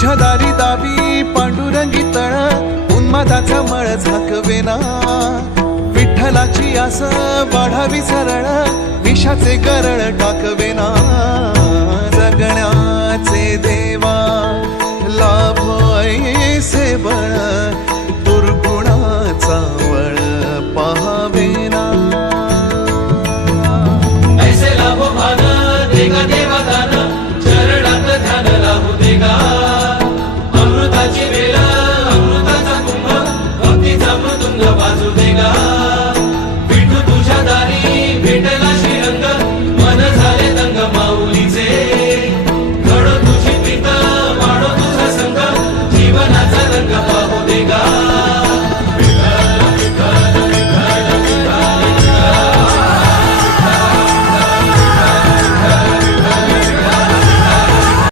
तुझ्या दारी दावी पांडुरंगी तळ उन्मादाचा मळ झाकवेना विठ्ठलाची आस वाढावी सरळ विषाचे गरळ टाकवेना जगण्याचे देवा लाभो ऐसे बळ